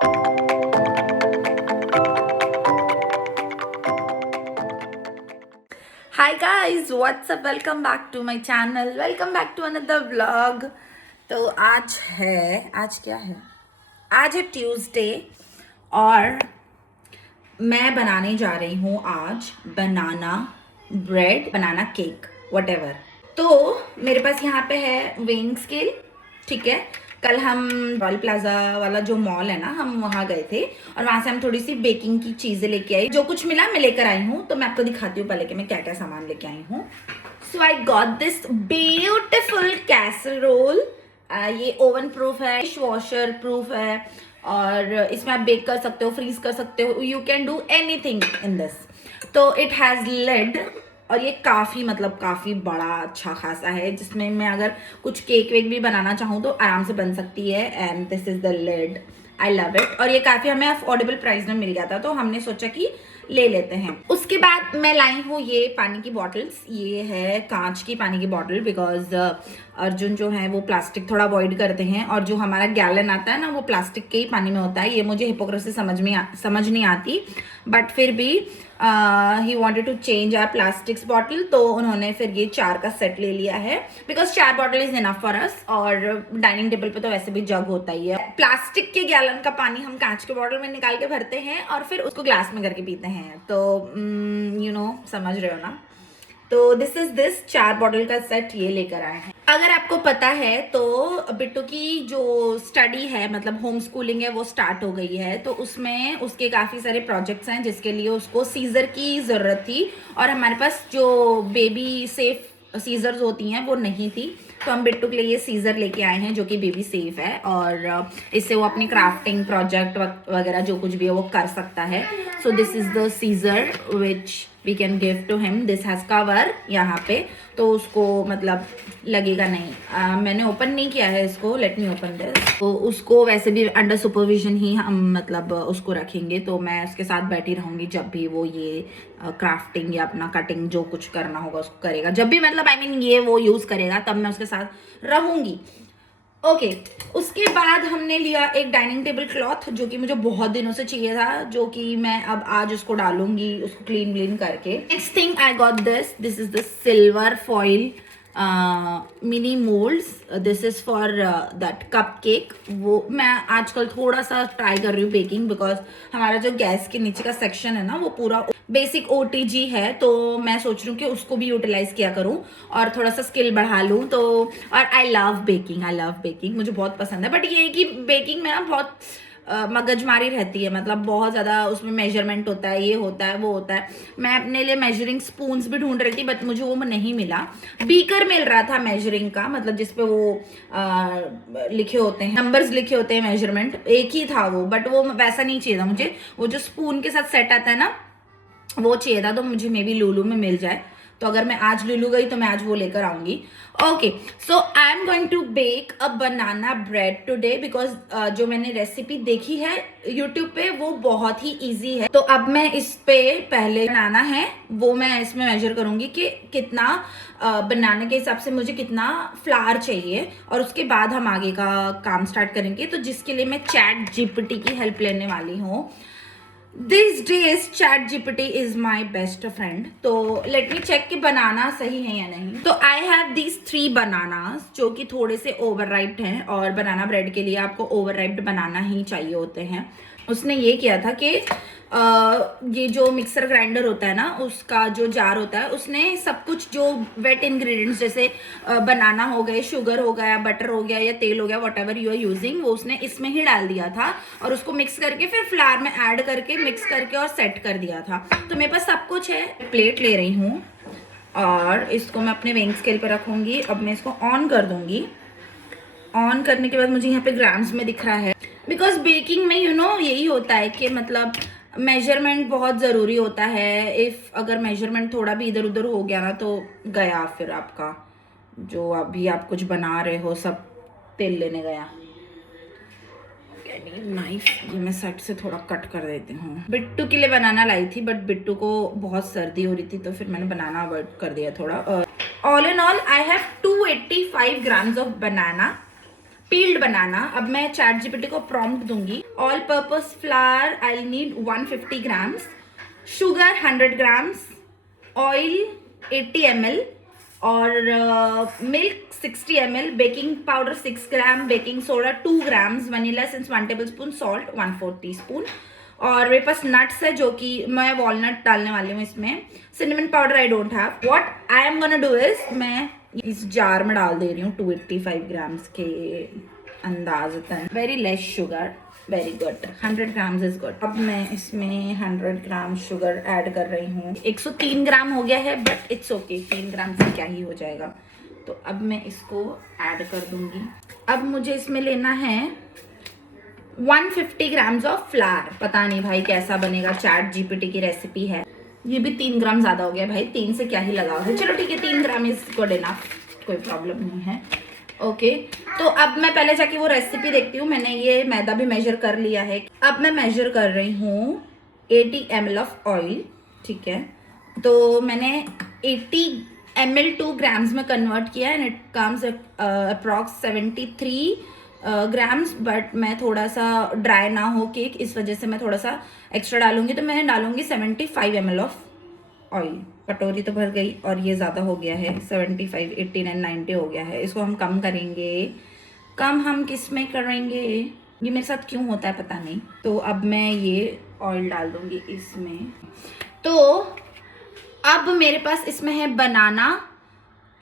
Hi guys, what's up? Welcome back to my channel. Welcome back to another vlog. तो आज क्या है? आज है ट्यूसडे और मैं बनाने जा रही हूँ आज बनाना ब्रेड, बनाना केक, व्हाटएवर। तो मेरे पास यहाँ पे है वेइंग स्केल, ठीक है। कल हम रॉयल प्लाजा वाला जो मॉल है ना, हम वहाँ गए थे और वहाँ से हम थोड़ी सी बेकिंग की चीजें लेके आई। जो कुछ मिला मैं लेकर आई हूँ, तो मैं आपको दिखाती हूँ पहले कि मैं क्या क्या सामान लेके आई हूँ। So I got this beautiful casserole. ये ओवन प्रूफ है, डिश वॉशर प्रूफ है और इसमें आप बेक कर सकते हो, फ्रीज कर सकते हो, you can do anything in this. तो इट हैज लिड और ये काफ़ी बड़ा अच्छा खासा है, जिसमें मैं अगर कुछ केक वेक भी बनाना चाहूँ तो आराम से बन सकती है। And this is the lid, I love it. और ये काफ़ी हमें अफोर्डेबल प्राइस में मिल गया था, तो हमने सोचा कि ले लेते हैं। उसके बाद मैं लाई हूँ ये पानी की बॉटल्स। ये है कांच की पानी की बॉटल, बिकॉज अर्जुन जो है वो प्लास्टिक थोड़ा अवॉइड करते हैं, और जो हमारा गैलन आता है ना वो प्लास्टिक के ही पानी में होता है। ये मुझे हिपोक्रेसी समझ नहीं आती, बट फिर भी he wanted to change our plastics bottle, तो उन्होंने फिर ये 4 का सेट ले लिया है, because 4 bottle is enough for us. और डाइनिंग टेबल पे तो वैसे भी जग होता ही है। प्लास्टिक के गैलन का पानी हम कांच के बॉटल में निकाल के भरते हैं और फिर उसको ग्लास में करके पीते हैं। तो यू नो, समझ रहे हो ना। तो दिस 4 बॉटल का सेट ये लेकर आए हैं। अगर आपको पता है तो बिट्टू की जो स्टडी है, मतलब होम स्कूलिंग है, वो स्टार्ट हो गई है। तो उसमें उसके काफ़ी सारे प्रोजेक्ट्स हैं जिसके लिए उसको सीजर की ज़रूरत थी, और हमारे पास जो बेबी सेफ सीजर्स होती हैं वो नहीं थी। तो हम बिट्टू के लिए ये सीजर लेके आए हैं जो कि बेबी सेफ है, और इससे वो अपनी क्राफ्टिंग प्रोजेक्ट वगैरह जो कुछ भी है वो कर सकता है। So this is the scissor which we can give to him. This has cover यहाँ पे, तो उसको मतलब लगेगा नहीं। मैंने ओपन नहीं किया है इसको, लेट मी ओपन दिस। तो उसको वैसे भी अंडर सुपरविजन ही हम मतलब उसको रखेंगे, तो मैं उसके साथ बैठी रहूंगी जब भी वो ये क्राफ्टिंग या अपना कटिंग जो कुछ करना होगा उसको करेगा। जब भी मतलब आई मीन ये वो यूज करेगा तब मैं उसके साथ रहूंगी। ओके उसके बाद हमने लिया एक डाइनिंग टेबल क्लॉथ, जो कि मुझे बहुत दिनों से चाहिए था, जो कि मैं अब आज उसको डालूंगी, उसको क्लीन करके। Next thing I got this is the silver foil mini moulds. This is for that cup cake. वो मैं आजकल थोड़ा सा ट्राई कर रही हूँ बेकिंग, बिकॉज हमारा जो गैस के नीचे का सेक्शन है ना वो पूरा बेसिक OTG है, तो मैं सोच रही हूँ कि उसको भी यूटिलाइज किया करूँ और थोड़ा सा स्किल बढ़ा लूँ। तो और आई लव बेकिंग, मुझे बहुत पसंद है। बट ये है कि बेकिंग में ना बहुत मगजमारी रहती है, मतलब बहुत ज़्यादा उसमें मेजरमेंट होता है, ये होता है वो होता है। मैं अपने लिए मेजरिंग स्पून्स भी ढूंढ रही थी, बट मुझे वो नहीं मिला। बीकर मिल रहा था मेजरिंग का, मतलब जिसपे वो लिखे होते हैं नंबर्स, लिखे होते हैं मेजरमेंट, एक ही था वो, बट वो वैसा नहीं चाहिए था मुझे। वो जो स्पून के साथ सेट आता है ना वो चाहिए था, तो मुझे मे बी लुलु में मिल जाए। तो अगर मैं आज लुलु गई तो मैं आज वो लेकर आऊंगी। Okay so I am going to bake a banana bread today, because जो मैंने रेसिपी देखी है यूट्यूब पे वो बहुत ही इजी है। तो अब मैं इस पे पहले बनाना है वो मैं इसमें मेजर करूंगी कि कितना बनाने के हिसाब से मुझे कितना फ्लावर चाहिए, और उसके बाद हम आगे का काम स्टार्ट करेंगे। तो जिसके लिए मैं ChatGPT की हेल्प लेने वाली हूँ। These days ChatGPT is my best friend. तो let me check कि बनाना सही है या नहीं। तो I have these 3 bananas जो कि थोड़े से ओवरराइप्ड हैं, और बनाना ब्रेड के लिए आपको ओवरराइप्ड बनाना ही चाहिए होते हैं। उसने ये किया था कि ये जो मिक्सर ग्राइंडर होता है ना, उसका जो जार होता है, उसने सब कुछ जो वेट इंग्रेडिएंट्स जैसे बनाना हो गए, शुगर हो गया, बटर हो गया या तेल हो गया, whatever you are using, वो उसने इसमें ही डाल दिया था और उसको मिक्स करके फिर फ्लावर में ऐड करके मिक्स करके और सेट कर दिया था। तो मेरे पास सब कुछ है। प्लेट ले रही हूँ और इसको मैं अपने वेइंग स्केल पर रखूंगी। अब मैं इसको ऑन कर दूंगी। ऑन करने के बाद मुझे यहाँ पे ग्राम्स में दिख रहा है, बिकॉज बेकिंग में यू नो यही होता है कि मतलब मेजरमेंट बहुत ज़रूरी होता है। इफ़ अगर मेजरमेंट थोड़ा भी इधर उधर हो गया ना तो गया फिर आपका जो अभी आप कुछ बना रहे हो सब तेल लेने गया। नाइफ ये मैं साइड से थोड़ा कट कर देती हूँ। बिट्टू के लिए बनाना लाई थी, बट बिट्टू को बहुत सर्दी हो रही थी तो फिर मैंने बनाना अवॉइड कर दिया थोड़ा। All in all I have 285 grams of banana, peeled banana. अब मैं ChatGPT को प्रॉम्प्ट दूंगी all purpose flour I need 150 grams, sugar 100 grams, oil 80 ml और milk 60 ml, baking powder 6 gram, baking soda 2 grams, vanilla essence 1 tablespoon, salt 1/4 teaspoon. और मेरे पास nuts है जो कि मैं वॉलनट डालने वाली हूँ इसमें। Cinnamon powder I don't have. What I am gonna do is मैं इस जार में डाल दे रही हूँ 285 grams के अंदाजतन। Very less sugar, very good, 100 grams is good. अब मैं इसमें 100 ग्राम शुगर ऐड कर रही हूँ। 103 ग्राम हो गया है बट इट्स ओके, 3 ग्राम से क्या ही हो जाएगा। तो अब मैं इसको ऐड कर दूंगी। अब मुझे इसमें लेना है 150 grams ऑफ फ्लावर। पता नहीं भाई कैसा बनेगा, चैट जीपीटी की रेसिपी है। ये भी 3 ग्राम ज्यादा हो गया भाई, 3 से क्या ही लगाओगे। चलो ठीक है, 3 ग्राम इज गुड इनफ, कोई प्रॉब्लम नहीं है। ओके तो अब मैं पहले जाके वो रेसिपी देखती हूँ। मैंने ये मैदा भी मेजर कर लिया है। अब मैं मेजर कर रही हूँ 80 ml ऑफ ऑयल, ठीक है। तो मैंने 80 ml 2 grams में कन्वर्ट किया and it comes approx 73 grams. But मैं थोड़ा सा ड्राई ना हो केक, इस वजह से मैं थोड़ा सा एक्स्ट्रा डालूंगी। तो मैं डालूंगी 75 ml ऑफ ऑयल। कटोरी तो भर गई और ये ज़्यादा हो गया है, 75, 89, 90 हो गया है। इसको हम कम करेंगे। कम हम किस में करेंगे, ये मेरे साथ क्यों होता है पता नहीं। तो अब मैं ये ऑयल डाल दूंगी इसमें। तो अब मेरे पास इसमें है बनाना,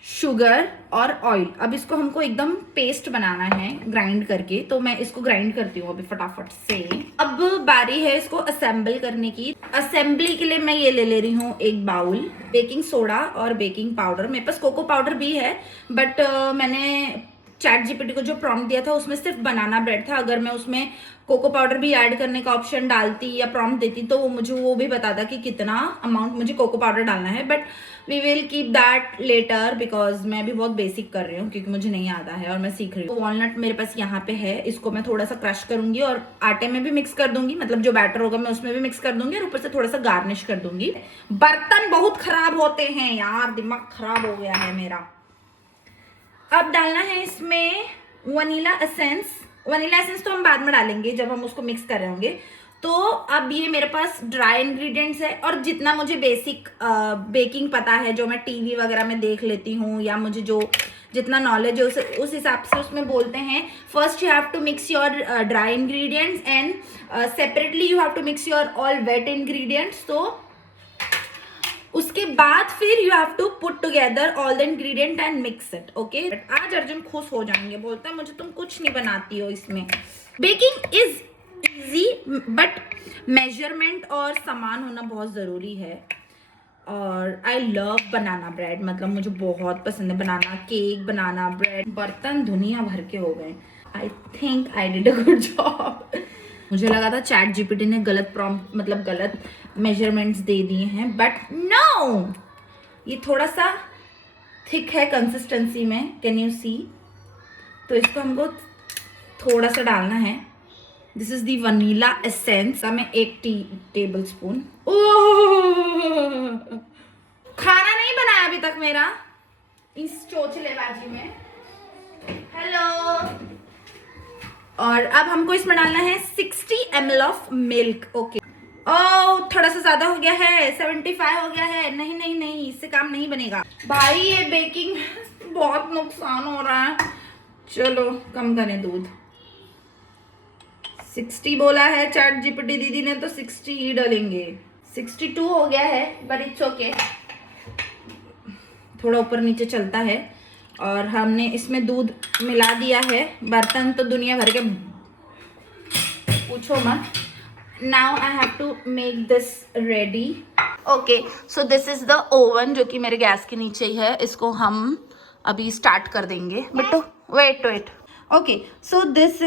शुगर और ऑयल। अब इसको हमको एकदम पेस्ट बनाना है ग्राइंड करके। तो मैं इसको ग्राइंड करती हूँ अभी फटाफट से। अब बारी है इसको असेंबल करने की। असेंबली के लिए मैं ये ले रही हूँ एक बाउल, बेकिंग सोडा और बेकिंग पाउडर। मेरे पास कोको पाउडर भी है बट मैंने चैट जीपीटी को जो प्रॉम्प्ट दिया था उसमें सिर्फ बनाना ब्रेड था। अगर मैं उसमें कोको पाउडर भी ऐड करने का ऑप्शन डालती या प्रॉम्प्ट देती तो वो मुझे वो भी बताता कि कितना अमाउंट मुझे कोको पाउडर डालना है। But we will keep that later because मैं भी बहुत बेसिक कर रही हूँ क्योंकि मुझे नहीं आता है और मैं सीख रही हूँ। तो वॉलनट मेरे पास यहाँ पे है, इसको मैं थोड़ा सा क्रश करूंगी और आटे में भी मिक्स कर दूंगी। मतलब जो बैटर होगा मैं उसमें भी मिक्स कर दूंगी और ऊपर से थोड़ा सा गार्निश कर दूंगी। बर्तन बहुत खराब होते हैं यार, दिमाग खराब हो गया है मेरा। अब डालना है इसमें वनीला एसेंस। वनीला एसेंस तो हम बाद में डालेंगे जब हम उसको मिक्स कर रहे होंगे। तो अब ये मेरे पास ड्राई इंग्रेडिएंट्स है और जितना मुझे बेसिक बेकिंग पता है, जो मैं टीवी वगैरह में देख लेती हूँ या मुझे जो जितना नॉलेज है उस हिसाब से उसमें बोलते हैं first you have to mix your dry ingredients and separately you have to mix your all wet ingredients. तो उसके बाद फिर you have to put together all the ingredient and mix it. Okay आज अर्जुन खुश हो जाएंगे, बोलता है मुझे तुम कुछ नहीं बनाती हो इसमें। Baking is easy but measurement और सामान होना बहुत ज़रूरी है। और आई लव बनाना ब्रेड, मतलब मुझे बहुत पसंद है बनाना केक, बनाना ब्रेड। बर्तन दुनिया भर के हो गए। I think I did a good job. मुझे लगा था चैट जीपीटी ने गलत प्रॉम्प्ट मतलब गलत मेजरमेंट्स दे दिए हैं बट नो, ये थोड़ा सा थिक है कंसिस्टेंसी में, कैन यू सी। तो इसको हमको थोड़ा सा डालना है। This is the vanilla essence. मैं 1 टेबल स्पून। खाना नहीं बनाया अभी तक मेरा इस चोचलेबाजी में। हेलो। और अब हमको इसमें डालना है 60 ml of milk. Okay oh थोड़ा सा ज्यादा हो गया है, 75 हो गया है। नहीं नहीं नहीं, इससे काम नहीं बनेगा भाई, ये बेकिंग बहुत नुकसान हो रहा है। चलो कम करें दूध। 60 बोला है चैट जीपीटी दीदी ने तो 60 ही डालेंगे। 62 हो गया है बट इट्स ओके, थोड़ा ऊपर नीचे चलता है। और हमने इसमें दूध मिला दिया है। बर्तन तो दुनिया भर के पूछो मत। Now I have to make this ready. Okay so this is the oven जो कि मेरे गैस के नीचे ही है। इसको हम अभी स्टार्ट कर देंगे। But wait wait. Okay so this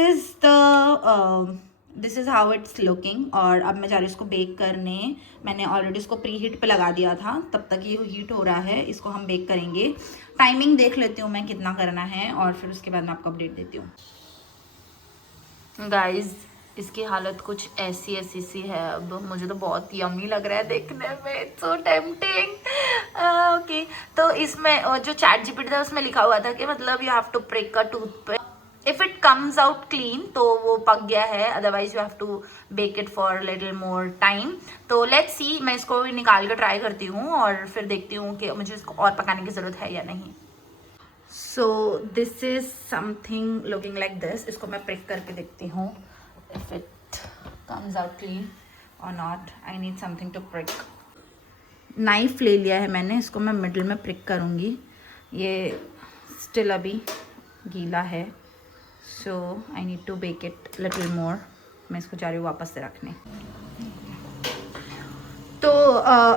is how it's looking. और अब मैं जा रही हूँ इसको बेक करने। मैंने ऑलरेडी इसको प्री हीट पे लगा दिया था, तब तक ये हीट हो रहा है। इसको हम बेक करेंगे। टाइमिंग देख लेती हूँ मैं कितना करना है और फिर उसके बाद मैं आपको अपडेट देती हूँ। गाइज इसकी हालत कुछ ऐसी ऐसी सी है। अब मुझे तो बहुत यम्मी लग रहा है देखने में, सो टेम्पटिंग। ओके तो इसमें जो चैट जीपीटी था उसमें लिखा हुआ था कि मतलब you have to prick a toothpick if it comes out clean तो वो पक गया है, otherwise you have to bake it for little more time. तो लेट्स सी, मैं इसको निकाल कर ट्राई करती हूँ और फिर देखती हूँ कि मुझे इसको और पकाने की ज़रूरत है या नहीं। So this is something looking like this. इसको मैं प्रिक करके देखती हूँ if it comes out clean और not. I need something to prick. Knife ले लिया है मैंने, इसको मैं मिडिल में प्रिक करूँगी। ये स्टिल अभी गीला है, so I need to bake it little more. मैं इसको जा रही हूँ वापस से रखने। तो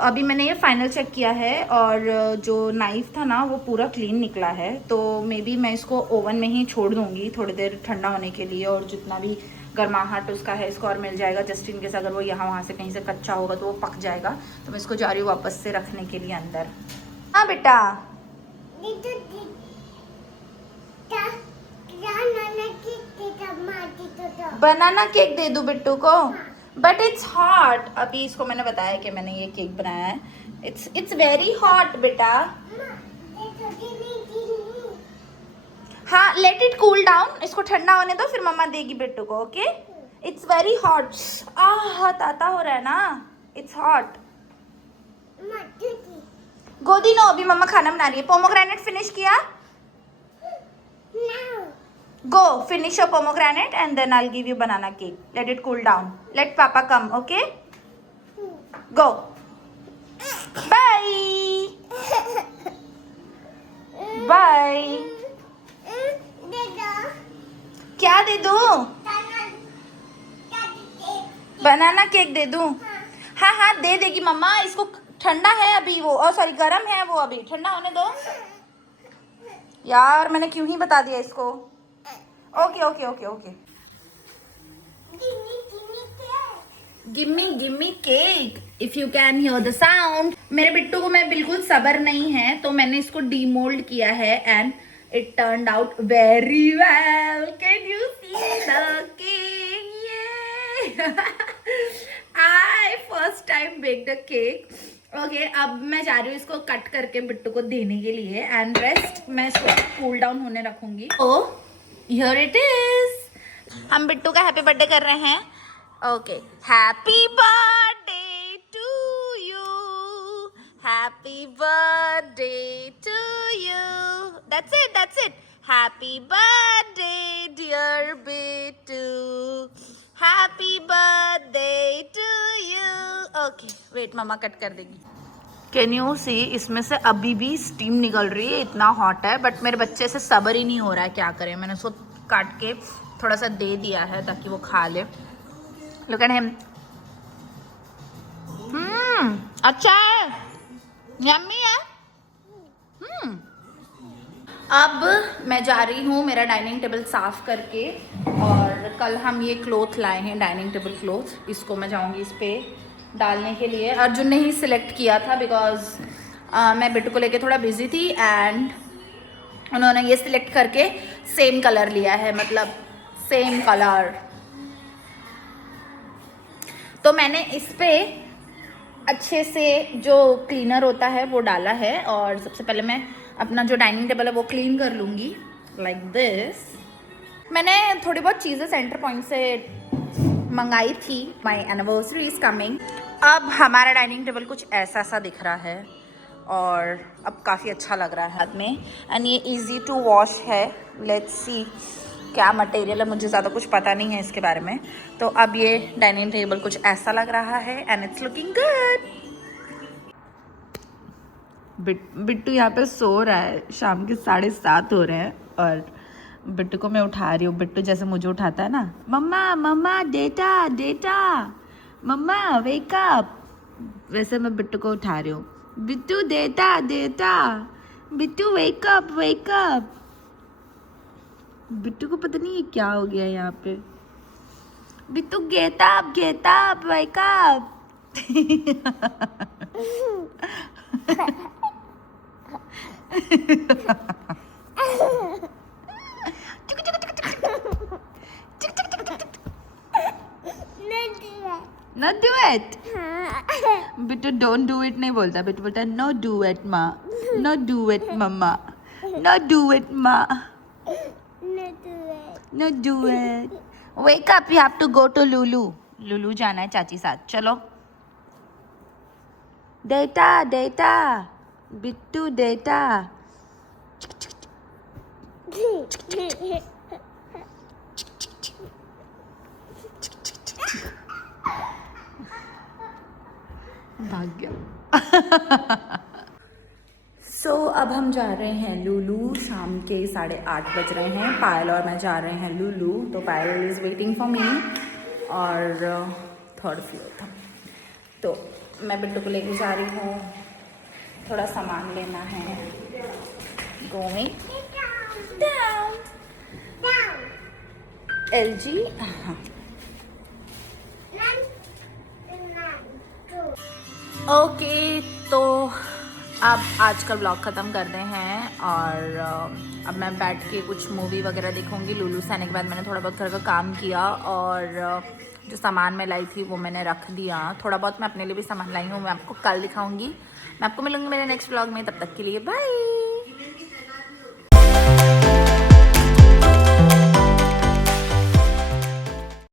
अभी मैंने ये फाइनल चेक किया है और जो नाइफ़ था ना वो पूरा क्लीन निकला है। तो मे बी मैं इसको ओवन में ही छोड़ दूँगी थोड़ी देर ठंडा होने के लिए, और जितना भी गर्माहट उसका है इसको और मिल जाएगा। जस्ट इन केस अगर वो यहाँ वहाँ से कहीं से कच्चा होगा तो वो पक जाएगा। तो मैं इसको जा रही हूँ वापस से रखने के लिए अंदर। हाँ बेटा, बनाना केक दे दूँ बिट्टू को, बट इट्स हॉट। अभी इसको मैंने बताया कि मैंने ये केक बनाया है। इट्स वेरी हॉट बेटा। हाँ, लेट इट कूल डाउन, इसको ठंडा होने दो फिर मम्मा देगी बिट्टू को। Okay, it's very hot. ताता हो रहा है ना, इट्स हॉट। गोदी नो, अभी मम्मा खाना बना रही है। पोमोग्रेनेट फिनिश किया? Go finish your pomegranate and then I'll give you banana cake. Let it cool down. Let Papa come, okay? Go. Bye. Bye. क्या दे दूँ? बनाना केक दे दूँ? हाँ हाँ दे देगी मम्मा। इसको ठंडा है अभी वो, और सॉरी गरम है वो, अभी ठंडा होने दो यार। मैंने क्यों ही बता दिया इसको। Okay okay okay okay. Gimme cake if you can hear the sound. मेरे बिट्टू को मैं बिल्कुल सब्र नहीं है तो मैंने इसको डीमोल्ड किया है and it turned out very well. Can you see the cake? I first time baked a cake. Okay, अब मैं जा रही हूँ इसको कट करके बिट्टू को देने के लिए एंड रेस्ट मैं इसको कूल डाउन होने रखूंगी। Oh here it is. हम बिट्टू का हैप्पी बर्थडे कर रहे हैं। Okay, happy birthday to you, happy birthday to you. That's it. Happy birthday dear Bittu, happy birthday to you. Okay wait, मम्मा कट कर देगी। कैन यू सी, इसमें से अभी भी स्टीम निकल रही है, इतना हॉट है। बट मेरे बच्चे से सब्र ही नहीं हो रहा है, क्या करें। मैंने उसको काट के थोड़ा सा दे दिया है ताकि वो खा ले। Look at him. अच्छा है, यम्मी है। अब मैं जा रही हूँ मेरा डाइनिंग टेबल साफ करके, और कल हम ये क्लॉथ लाए हैं डाइनिंग टेबल क्लॉथ, इसको मैं जाऊँगी इस पर डालने के लिए। अर्जुन ने ही सिलेक्ट किया था बिकॉज मैं बिट्टू को लेके थोड़ा बिजी थी एंड उन्होंने ये सिलेक्ट करके सेम कलर लिया है, मतलब सेम कलर। तो मैंने इस पे अच्छे से जो क्लीनर होता है वो डाला है, और सबसे पहले मैं अपना जो डाइनिंग टेबल है वो क्लीन कर लूँगी लाइक दिस। मैंने थोड़ी बहुत चीज़ें सेंटर पॉइंट से मंगाई थी। माई एनिवर्सरी इज़ कमिंग। अब हमारा डाइनिंग टेबल कुछ ऐसा सा दिख रहा है और अब काफ़ी अच्छा लग रहा है हाथ में। एंड ये इजी टू वॉश है। लेट्स सी क्या मटेरियल है, मुझे ज़्यादा कुछ पता नहीं है इसके बारे में। तो अब ये डाइनिंग टेबल कुछ ऐसा लग रहा है and it's looking good. Bittu यहाँ पे सो रहा है, शाम के 7:30 हो रहे हैं और बिट्टू को मैं उठा रही हूँ। बिट्टू जैसे मुझे उठाता है ना, मम्मा मम्मा डेटा डेटा, मम्मा वेक अप, वैसे मैं बिट्टू को उठा रही हूँ। Bittu data data, Bittu wake up wake up. Bittu को पता नहीं ये क्या हो गया यहाँ पे। Bittu get up wake up. Not do it. Bittu don't do it नहीं बोलता, बिट्टू बोलता है no do it माँ, no do it mamma, no do it माँ। No do it. Wake up, you have to go to Lulu. Lulu जाना है चाची साथ, चलो. Data, data. Bittu data. भाग गया. सो अब हम जा रहे हैं लूलू. शाम के 8:30 बज रहे हैं. पायल और मैं जा रहे हैं लूलू. तो पायल इज़ वेटिंग फॉर मी और 3rd फ्लोर था. तो मैं बिट्टू को लेके जा रही हूँ. थोड़ा सामान लेना है. Going down. LG. हाँ. ओके तो अब आज का ब्लॉग ख़त्म करते हैं और अब मैं बैठ के कुछ मूवी वगैरह देखूंगी. लूलू से आने के बाद मैंने थोड़ा बहुत घर का काम किया और जो सामान मैं लाई थी वो मैंने रख दिया. थोड़ा बहुत मैं अपने लिए भी सामान लाई हूँ, मैं आपको कल दिखाऊंगी. मैं आपको मिलूंगी मेरे नेक्स्ट ब्लॉग में. तब तक के लिए बाय.